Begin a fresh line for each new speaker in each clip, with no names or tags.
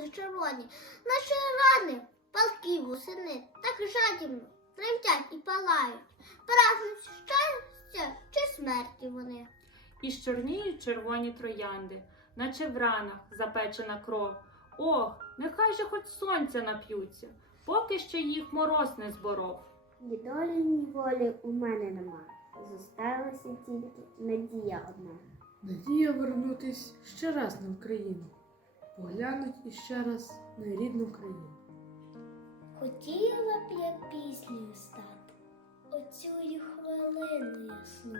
троянди червоні, наші рани, палки восени, так жадібно тремтять і палають. Прагнуть щастя чи смерті вони.
І чорніють червоні троянди, наче в ранах запечена кров. Ох, нехай же хоч сонця нап'ються, поки ще їх мороз не зборов.
Ні долі, ні волі у мене нема. Зосталася тільки надія одна.
Надія вернутись ще раз на Україну, поглянуть іще раз на рідну країну.
Хотіла б я піснею стати, оцю хвилину ясну,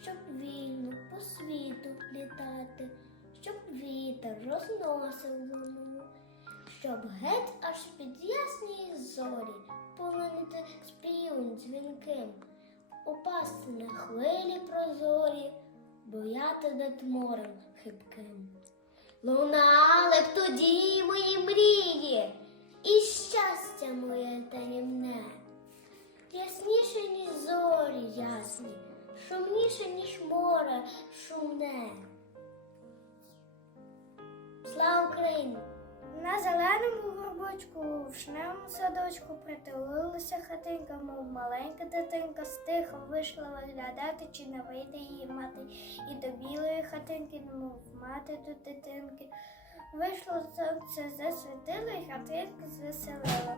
щоб вільно по світу літати, щоб вітер розносив луну, щоб геть аж під ясні зорі полинити співом дзвінким, упасти на хвилі прозорі, бояти над морем хибким. Лунали б тоді мої мрії, і щастя моє таємне, ясніше, ніж зорі ясні, шумніше, ніж море шумне. Слава Україні!
На зеленому горбочку у вишневому садочку притулилася хатинка, мов маленька дитинка, стиха вийшла виглядати, чи не вийде її мати. І до білої хатинки, мов мати до дитинки. Вийшло сонце, засвітило, і хатинку звеселило.